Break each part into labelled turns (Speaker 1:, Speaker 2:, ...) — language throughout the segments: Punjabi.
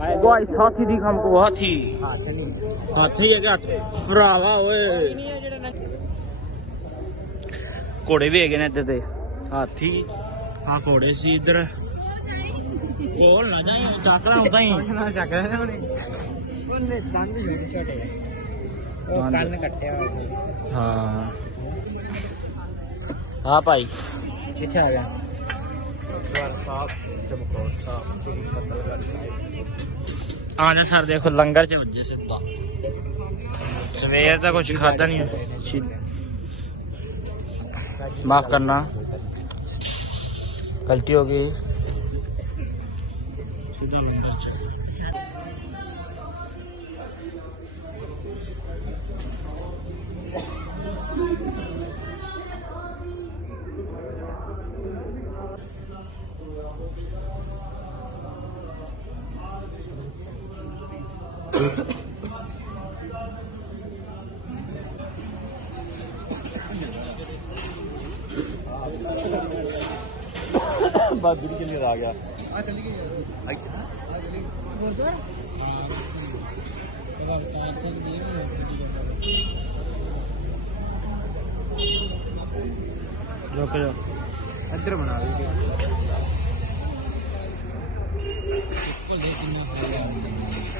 Speaker 1: ਗਾਇਸ ਹਾਥੀ ਦੀ ਖਮ ਕੋ ਹਾਥੀ ਹਾਥੀ ਹੈ ਕਿ ਭਰਾਵਾ ਓਏ ਘੋੜੇ ਵੀ ਹੈਗੇ ਨੇ ਇੱਥੇ ਤੇ। ਹਾਥੀ ਆ ਘੋੜੇ ਸੀ ਇੱਧਰ। ਕੋਲ ਨਾ ਜਾਈ ਚੱਕ ਲਾ ਹੁੰਦਾ ਹੀ।
Speaker 2: ਨਾ ਚੱਕ ਰਹੇ ਉਹਨੇ। ਉਹਨੇ ਦੰਦ ਜਿਹੜੇ ਛੋਟੇ ਉਹ
Speaker 1: ਦੰਦ।
Speaker 2: ਕੰਨ ਕੱਟਿਆ ਹੋਇਆ
Speaker 1: ਹਾਂ। ਆ ਭਾਈ।
Speaker 2: ਕਿੱਥੇ ਆ ਗਿਆ? ਸਾਹਿਬ ਚਮਕੌਰ ਸਾਹਿਬ ਸ੍ਰੀ ਕਤਲਗੜ੍ਹ ਸਾਹਿਬ
Speaker 1: ਆਨੇ ਸਰ ਦੇਖੋ ਲੰਗਰ ਚ ਵੱਜੇ ਸਿੱਧਾ ਸਵੇਰ ਦਾ ਕੁਝ ਖਾਦਾ ਨਹੀਂ ਮਾਫ ਕਰਨਾ ਗਲਤੀ ਹੋ
Speaker 3: ਵਿੱਚ ਪਲੇ
Speaker 2: ਉਹ ਲੱਭ ਲੂਗਾ ਵਾਲਾ ਲੱਭ ਜਾ
Speaker 1: ਤੂੰ ਲੱਲਾ ਤੇਰਾ ਕੀ ਕੰਮ
Speaker 3: ਸਾਰੇ ਆ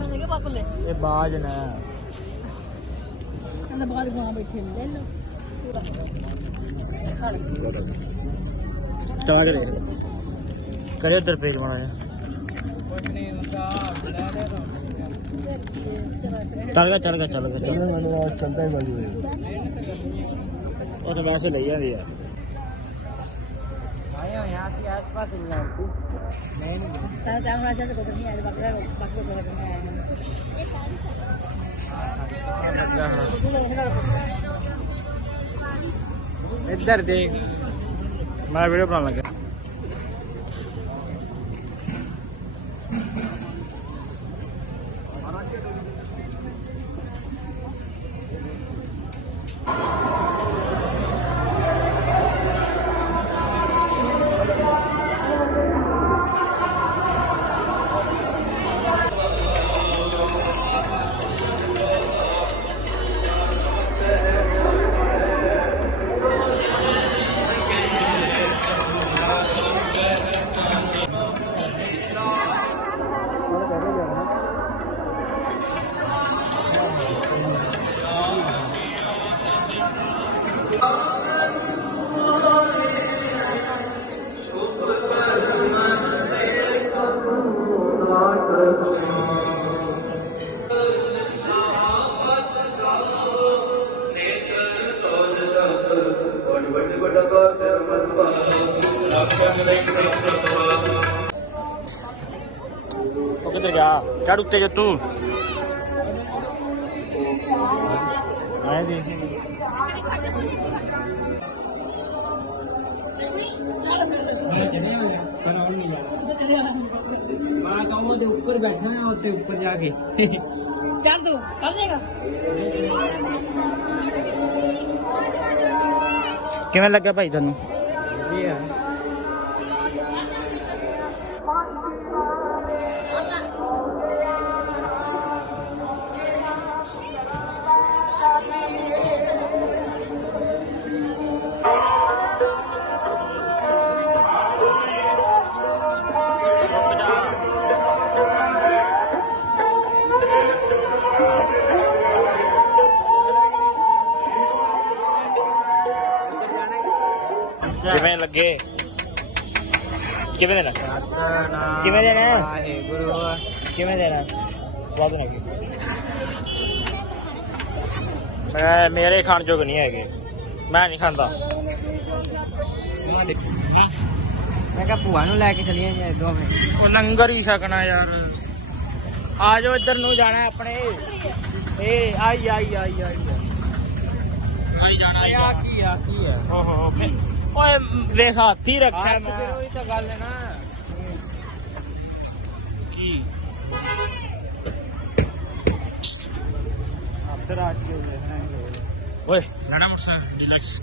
Speaker 3: ये
Speaker 1: बाज ना ना बाज वहाँ बैठे ले
Speaker 2: लो टमाटर ले करे
Speaker 3: उधर पेट
Speaker 1: बनाया चल गया चल गया चल गया चल
Speaker 4: गया चलता ही बाजू
Speaker 1: और तो वैसे ले जाते यार
Speaker 2: आए हो यहाँ से आसपास ही
Speaker 3: చాలా చాలా రాశారు కుదరని అది పక్కన పక్క కుదరని
Speaker 2: इधर देख
Speaker 1: मैं वीडियो बनाने लगा ਉਹ ਕਿੱਧਰ ਗਿਆ ਚੜ ਉੱਤੇ ਜਾ ਤੂੰ ਆਏ ਦੇਖ
Speaker 2: मैं चले आया कराउंड नहीं जाना मैं कहूँ जो ऊपर बैठा है उसके ऊपर जाके
Speaker 3: ਚੱਲ ਤੂੰ ਕਰ ਦੇਗਾ
Speaker 1: ਕਿਵੇਂ ਲੱਗਾ ਭਾਈ ਤੁਹਾਨੂੰ
Speaker 2: ये
Speaker 1: ਲੱਗੇ? ਕਿਵੇਂ ਦੇਣਾ? ਕਿਵੇਂ ਦੇਣਾ?
Speaker 2: ਗੁਰੂ
Speaker 1: ਕਿਵੇਂ ਦੇਣਾ? ਸਵਾਦ ਲੱਗੇ ਮੈਂ ਮੇਰੇ ਖਾਣ ਜੋਗ ਨਹੀਂ ਹੈਗੇ। ਮੈਂ ਨਹੀਂ ਖਾਂਦਾ।
Speaker 2: ਮੈਂ ਕਿਹਾ ਭੂਆ ਨੂੰ ਲੈ ਕੇ ਚਲੀਏ ਜੀ ਦੋਵੇਂ
Speaker 1: ਉਹ ਲੰਗਰ ਹੀ ਛਕਣਾ ਯਾਰ। ਆ ਜਾਓ ਇੱਧਰ ਨੂੰ ਜਾਣਾ ਆਪਣੇ। ਏ ਆਈ ਆਈ ਆਈ ਆਈ। ਆਈ ਜਾਣਾ
Speaker 2: ਆ ਕੀ ਆ ਕੀ ਆ?
Speaker 1: ਓਹੋ ਮੈਂ- ਓਏ ਵੇਖ ਹਾਥੀ ਰੱਖਿਆ
Speaker 2: ਹੱਥ ਫਿਰ
Speaker 1: ਮੈਂ
Speaker 2: ਉਹੀ ਤਾਂ ਗੱਲ ਹੈ ਨਾ।
Speaker 1: ਕੀ?
Speaker 2: ਅਫਸਰ ਆ ਕੇ
Speaker 1: ਓਏ। ਲੜਾ ਮੁਰਸਾ ਰਿਲੈਕਸ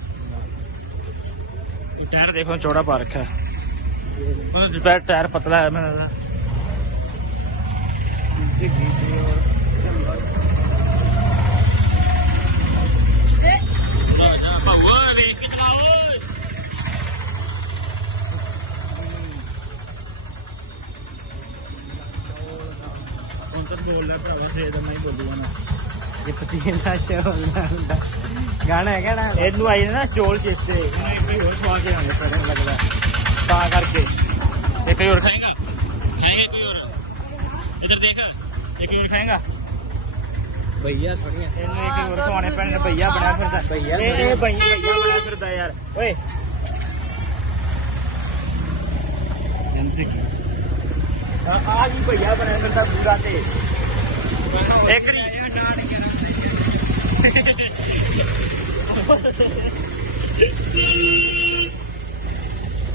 Speaker 1: ਇਹ ਟਾਇਰ ਦੇਖੋ ਚੌੜਾ ਪਾ ਰੱਖਿਆ। ਉਹਦਾ ਟਾਇਰ ਟਾਇਰ ਪਤਲਾ ਹੈ ਮੈਨੂੰ ਲੱਗਦਾ। ਬੋਲ ਰਿਹਾ ਭਰਾਵਾ ਸੇ ਤਾਂ ਮੈਂ ਹੀ ਬੋਲੀ ਜਾਣਾ
Speaker 2: ਇਹ ਪਤੀਨ ਦਾ ਸ਼ੋਰ ਹੁੰਦਾ। ਗਾਣਾ ਹੈਗਾ ਨਾ
Speaker 1: ਇਹਨੂੰ ਆਈ ਨਾ ਚੋਲ ਚੇਤੇ। ਇਹਨੂੰ ਇੱਕ ਹੀ ਹੋਰ ਸਵਾਦ ਦੇ ਆਉਂਦੇ ਪਤਾ ਲੱਗਦਾ। ਤਾਂ ਕਰਕੇ। ਇੱਕ ਹੋਰ ਖਾਏਗਾ। ਖਾਏਗਾ ਕੋਈ ਹੋਰ। ਇਧਰ ਦੇਖ ਇੱਕ ਹੋਰ ਖਾਏਗਾ।
Speaker 2: ਭਈਆ ਥੋੜੀਆਂ
Speaker 1: ਇਹਨੂੰ ਇੱਕ ਹੋਰ ਖਵਾਉਣੇ ਪੈਣੇ ਭਈਆ ਬਣਿਆ ਫਿਰਦਾ।
Speaker 2: ਭਈਆ
Speaker 1: ਇਹ ਇਹ ਭਈ ਭਈਆ ਬਣਿਆ ਫਿਰਦਾ ਯਾਰ। ਓਏ। ਆ ਆ ਜੀ ਭਈਆ ਬਣਿਆ ਫਿਰਦਾ ਪੂਰਾ ਤੇ। ਇੱਕ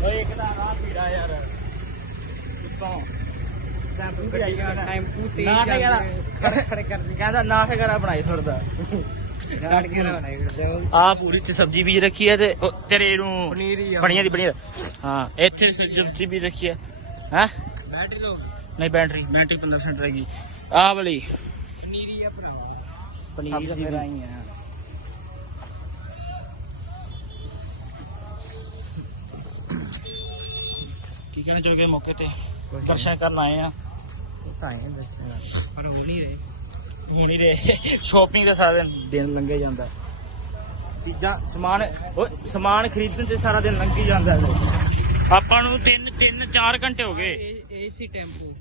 Speaker 1: ਓਏ ਇੱਕ ਦਾ ਰਾਹ ਪੀੜਾ ਯਾਰ। ਉੱਤੋਂ ਟੈਂਪੂ
Speaker 2: ਗੱਡੀ ਦਾ ਟੈਂਪੂ ਤੇਜ਼
Speaker 1: ਨਾ ਕਰਾ
Speaker 2: ਖੜੇ ਖੜੇ ਕਰਦੀ
Speaker 1: ਕਹਿੰਦਾ ਨਾ ਕਰਾ ਬਣਾਈ ਫਿਰਦਾ।
Speaker 2: ਕੱਟ ਕੇ ਨਾ ਬਣਾਈ ਫਿਰਦੇ। ਉਹ
Speaker 1: ਆ ਪੂਰੀ ਚ ਸਬਜ਼ੀ ਵੀ ਰੱਖੀ ਹੈ ਤੇ ਤੇਰੇ ਨੂੰ
Speaker 2: ਪਨੀਰ ਹੀ।
Speaker 1: ਬਣੀਆਂ ਦੀ ਬਣੀਆਂ। ਹਾਂ ਇੱਥੇ ਸਬਜ਼ੀ ਵੀ ਰੱਖੀ ਹੈ ਹੈ?
Speaker 2: ਬੈਠ ਲੋ
Speaker 1: ਨਹੀਂ ਬੈਟਰੀ ਬੈਟਰੀ 15% ਰਹੇਗੀ ਆਹ ਵਾਲੀ।
Speaker 2: ਪਨੀਰ ਆ
Speaker 1: ਪਨੀਰ
Speaker 2: ਸਬਜ਼ੀ
Speaker 1: ਮੇਰਾ। ਹੀ ਹੈ ਕੀ ਕਹਿਣਾ ਚਾਹੋਗੇ ਮੌਕੇ ਤੇ? ਦਰਸ਼ਨ ਕਰਨ ਆਏ ਆ।
Speaker 2: ਤਾਂ ਦੱਸਿਆ ਪਰ ਉਹ ਨਹੀਂ ਰਹੇ।
Speaker 1: ਮੁਣੀ ਦੇ ਸ਼ਾਪਿੰਗ ਦੇ ਸਾਰਾ ਦਿਨ। ਦਿਨ ਲੰਘੇ ਜਾਂਦਾ। ਚੀਜ਼ਾਂ ਸਮਾਨ ਓਏ ਸਮਾਨ ਖਰੀਦਣ ਤੇ ਸਾਰਾ ਦਿਨ ਲੰਘੀ ਜਾਂਦਾ। ਆਪਾਂ ਨੂੰ 3 3 4 ਘੰਟੇ ਹੋ ਗਏ।
Speaker 2: AC tempo.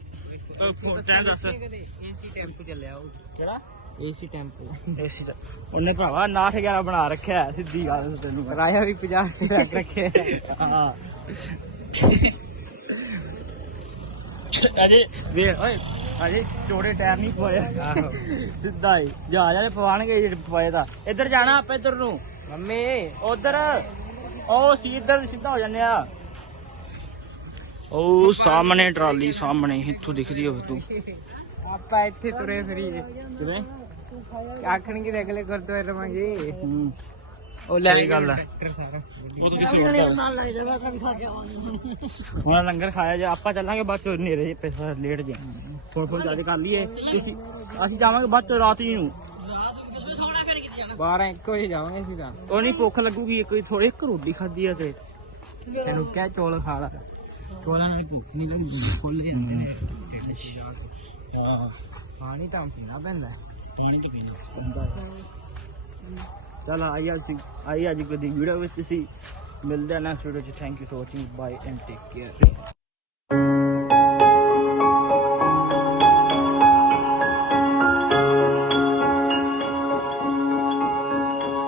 Speaker 1: ਟਾਈਮ ਦੱਸ।
Speaker 2: ਏਸੀ ਟੈਂਪੂ ਚੱਲਿਆ ਉਹ।
Speaker 1: ਕਿਹੜਾ?
Speaker 2: AC tempo.
Speaker 1: ਏਸੀ ਦਾ ਉਹਨੇ ਭਰਾਵਾ 911 ਬਣਾ ਰੱਖਿਆ ਹੈ, ਸਿੱਧੀ ਗੱਲ ਤੈਨੂੰ। ਮੈਂ।
Speaker 2: ਕਿਰਾਇਆ ਵੀ 50 ਲੱਖ ਰੱਖੇ
Speaker 1: ਹਾਂ। ਅਜੇ ਵੇ ਓਏ ਅਜੇ ਚੋੜੇ ਟਾਇਰ ਨਹੀਂ ਪਵਾਇਆ
Speaker 2: ਆਹੋ।
Speaker 1: ਸਿੱਧਾ ਹੀ। ਜਹਾਜ਼ ਵਾਲੇ ਪਵਾਣਗੇ ਜਿਹੜੇ ਪਵਾਏ ਦਾ ਇੱਧਰ ਜਾਣਾ ਆਪਾਂ ਇੱਧਰ ਨੂੰ।
Speaker 2: ਮੰਮੀ
Speaker 1: ਉਧਰ। ਉਹ ਸੀ ਇੱਧਰ ਸਿੱਧਾ ਹੋ ਜਾਂਦੇ ਆ। ਉਹ ਸਾਹਮਣੇ ਟਰਾਲੀ ਸਾਹਮਣੇ ਇੱਥੋਂ ਦਿਖਦੀ ਹੋਵੇ ਤੂੰ।
Speaker 2: ਆਪਾਂ ਇੱਥੇ ਤੁਰੇ ਫਿਰੀਏ।
Speaker 1: ਕਿਵੇਂ?
Speaker 2: ਆਖਣਗੇ ਤੇ ਅਗਲੇ ਗੁਰਦੁਆਰੇ ਰਵਾਂਗੇ।
Speaker 1: ਹੂੰ।
Speaker 2: ਉਹ ਲੈ
Speaker 1: ਸਹੀ ਗੱਲ ਹੈ।
Speaker 2: ਟਰੈਕਟਰ ਸਾਰਾ।
Speaker 1: ਉਹ ਤਾਂ ਕਿਸੇ ਹੋਰ ਦਾ ਹੁਣ ਲੰਗਰ ਖਾਇਆ ਜੇ ਆਪਾਂ ਚੱਲਾਂਗੇ ਬਾਅਦ ਚ ਨੇਰੇ ਜੇ ਪੈਸਾ ਲੇਟ ਜੇ। ਫੋਨ ਫੋਨ ਜ਼ਿਆਦਾ ਕਰ ਲਈਏ ਤੁਸੀਂ ਅਸੀਂ ਜਾਵਾਂਗੇ ਬਾਅਦ ਚ ਰਾਤ ਹੀ ਨੂੰ।
Speaker 2: 12 1 ਵਜੇ ਜਾਵਾਂਗੇ ਸਿੱਧਾ
Speaker 1: ਉਹ ਨਹੀਂ ਭੁੱਖ ਲੱਗੂਗੀ ਇੱਕ ਥੋੜੀ ਇੱਕ ਰੋਟੀ ਖਾਧੀ ਆ ਤੇ।
Speaker 2: ਤੈਨੂੰ ਕਹਿ ਚੌਲ ਖਾ ਲਾ।
Speaker 1: ਚੋਲਾਂ ਨਾਲ ਭੁੱਖ ਨਹੀਂ
Speaker 2: ਪਾਣੀ ਤਾਂ ਪੀਣਾ ਪੈਂਦਾ
Speaker 1: ਪਾਣੀ ਤੇ ਪੀਣਾ। ਚਲ ਆਈ ਅੱਜ ਆਈ ਅੱਜ ਦੀ ਵੀਡੀਓ ਵਿੱਚ ਤੁਸੀਂ ਮਿਲਦੇ ਆ ਨੈਕਸਟ ਵੀਡੀਓ ਚ। Thank you for watching bye and take care